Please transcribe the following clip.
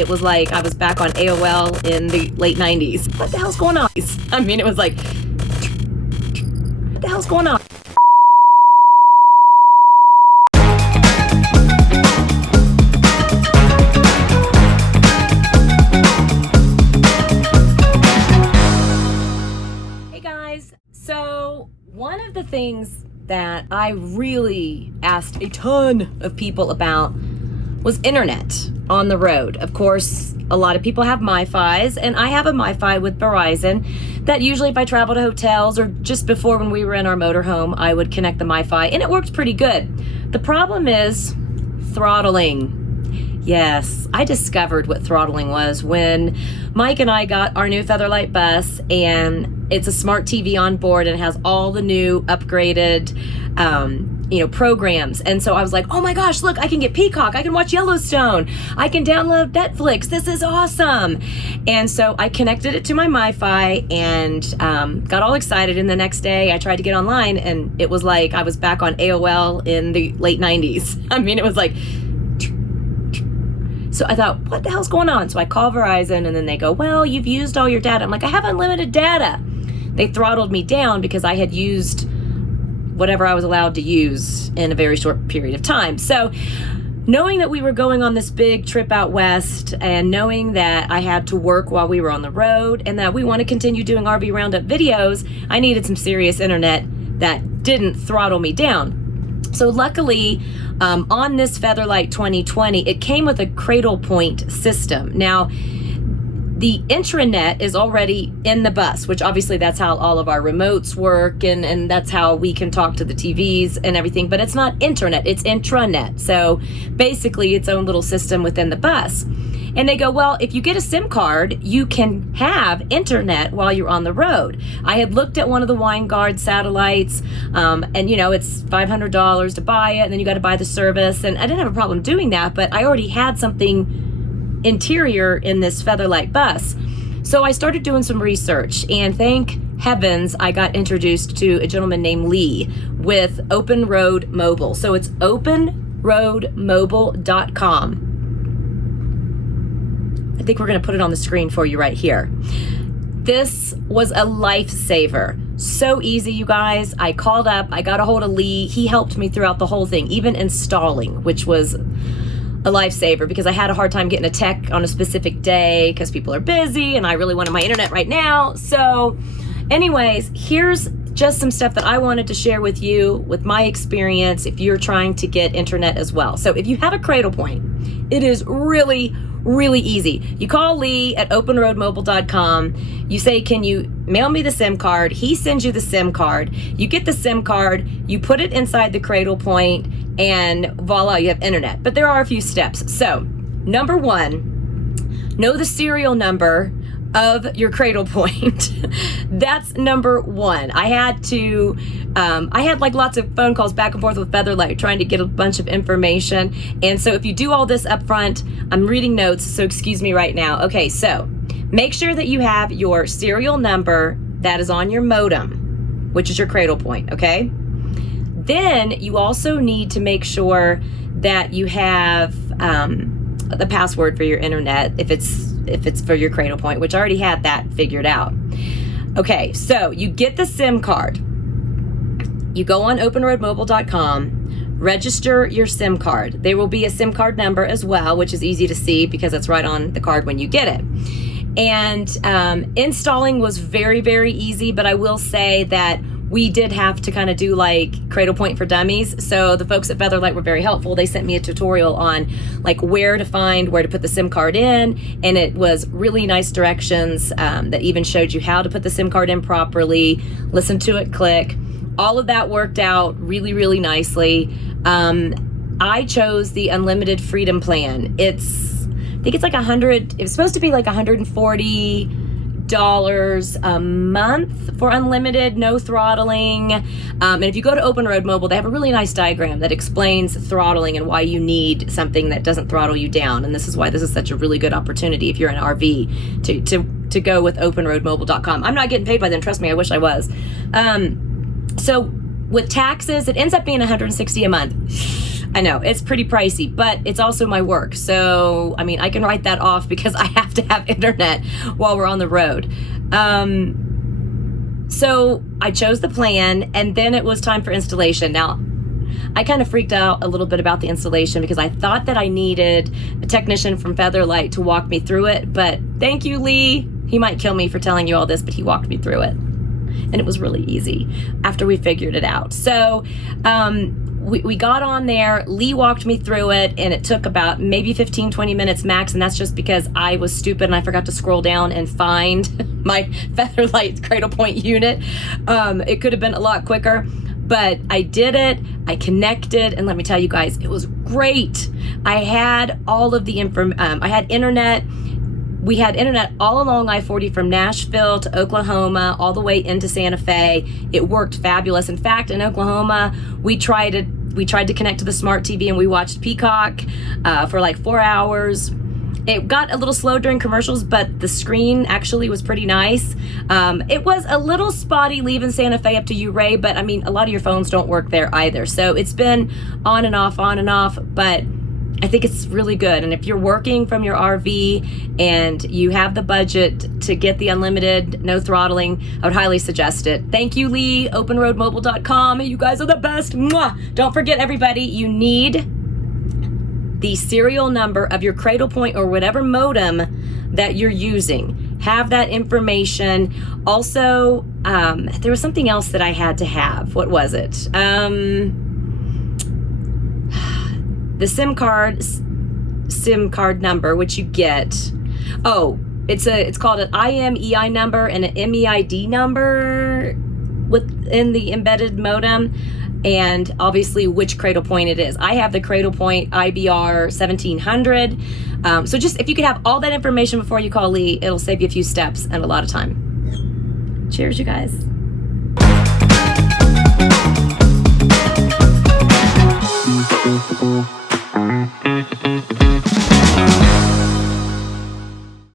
it was like I was back on AOL in the late 90s. What the hell's going on? I mean, it was like, what the hell's going on? Hey guys, so one of the things that I really asked a ton of people about was internet on the road. Of course, a lot of people have MiFis, and I have a MiFi with Verizon that usually if I travel to hotels or just before when we were in our motorhome, I would connect the MiFi, and it works pretty good. The problem is throttling. Yes, I discovered what throttling was when Mike and I got our new Featherlite bus, and it's a smart TV on board and it has all the new upgraded programs. And so I was like, oh my gosh, look, I can get Peacock, I can watch Yellowstone, I can download Netflix, this is awesome. And so I connected it to my MiFi and got all excited, and the next day I tried to get online and it was like I was back on AOL in the late 90s. I mean, it was like, so I thought, what the hell's going on? So I call Verizon and then they go, well, you've used all your data. I'm like, I have unlimited data. They throttled me down because I had used whatever I was allowed to use in a very short period of time. So knowing that we were going on this big trip out west, and knowing that I had to work while we were on the road, and that we want to continue doing RV Roundup videos, I needed some serious internet that didn't throttle me down. So luckily, on this Featherlite 2020, it came with a cradlepoint system. Now, the intranet is already in the bus, which obviously that's how all of our remotes work, and that's how we can talk to the TVs and everything, but it's not internet, it's intranet. So basically its own little system within the bus. And they go, well, if you get a SIM card, you can have internet while you're on the road. I had looked at one of the Winegard satellites, and it's $500 to buy it, and then you got to buy the service. And I didn't have a problem doing that, but I already had something interior in this Featherlite bus. So I started doing some research, and thank heavens I got introduced to a gentleman named Lee with Open Road Mobile. So it's openroadmobile.com. I think we're going to put it on the screen for you right here. This was a lifesaver. So easy, you guys. I called up, I got a hold of Lee. He helped me throughout the whole thing, even installing, which was a lifesaver because I had a hard time getting a tech on a specific day because people are busy and I really wanted my internet right now. So anyways, here's just some stuff that I wanted to share with you with my experience if you're trying to get internet as well. So if you have a cradlepoint, it is really easy. You call Lee at openroadmobile.com. You say, can you mail me the SIM card? He sends you the SIM card. You get the SIM card, you put it inside the cradlepoint, and voila, you have internet. But there are a few steps. So, number one, know the serial number of your cradlepoint. That's number one. I had like lots of phone calls back and forth with Featherlite trying to get a bunch of information. And so if you do all this up front, I'm reading notes, so excuse me right now. Okay, so make sure that you have your serial number that is on your modem, which is your cradlepoint, okay? Then you also need to make sure that you have the password for your internet if it's for your cradlepoint, which I already had that figured out. Okay, so you get the SIM card. You go on openroadmobile.com, register your SIM card. There will be a SIM card number as well, which is easy to see because it's right on the card when you get it. And installing was very easy, but I will say that we did have to kind of do like Cradlepoint for Dummies. So the folks at Featherlite were very helpful. They sent me a tutorial on like where to put the SIM card in. And it was really nice directions that even showed you how to put the SIM card in properly, listen to it click. All of that worked out really nicely. I chose the Unlimited Freedom Plan. I think it's like it's supposed to be like $140 a month for unlimited, no throttling. And if you go to Open Road Mobile, they have a really nice diagram that explains throttling and why you need something that doesn't throttle you down. And this is why this is such a really good opportunity if you're an RV to go with openroadmobile.com. I'm not getting paid by them, trust me, I wish I was. So with taxes, it ends up being $160 a month. I know it's pretty pricey, but it's also my work. So, I mean, I can write that off because I have to have internet while we're on the road. So I chose the plan, and then it was time for installation. Now, I kind of freaked out a little bit about the installation because I thought that I needed a technician from Featherlite to walk me through it, but thank you, Lee. He might kill me for telling you all this, but he walked me through it. And it was really easy after we figured it out. So we got on there. Lee walked me through it, and it took about maybe 15, 20 minutes max, and that's just because I was stupid and I forgot to scroll down and find my Featherlite cradlepoint unit. It could have been a lot quicker, but I did it. I connected, and let me tell you guys, it was great. I had all of the I had internet. We had internet all along I-40 from Nashville to Oklahoma, all the way into Santa Fe. It worked fabulous. In fact, in Oklahoma, we tried to connect to the smart TV, and we watched Peacock for like 4 hours. It got a little slow during commercials, but the screen actually was pretty nice. It was a little spotty leaving Santa Fe up to you, Ray, but I mean, a lot of your phones don't work there either. So it's been on and off, but I think it's really good. And if you're working from your RV and you have the budget to get the unlimited, no throttling, I would highly suggest it. Thank you, Lee, openroadmobile.com. You guys are the best. Mwah! Don't forget, everybody, you need the serial number of your cradlepoint or whatever modem that you're using. Have that information. Also, there was something else that I had to have. What was it? The SIM card number, which you get. Oh, it's called an IMEI number and an MEID number within the embedded modem, and obviously which cradlepoint it is. I have the cradlepoint IBR 1700. So just if you could have all that information before you call Lee, it'll save you a few steps and a lot of time. Cheers, you guys.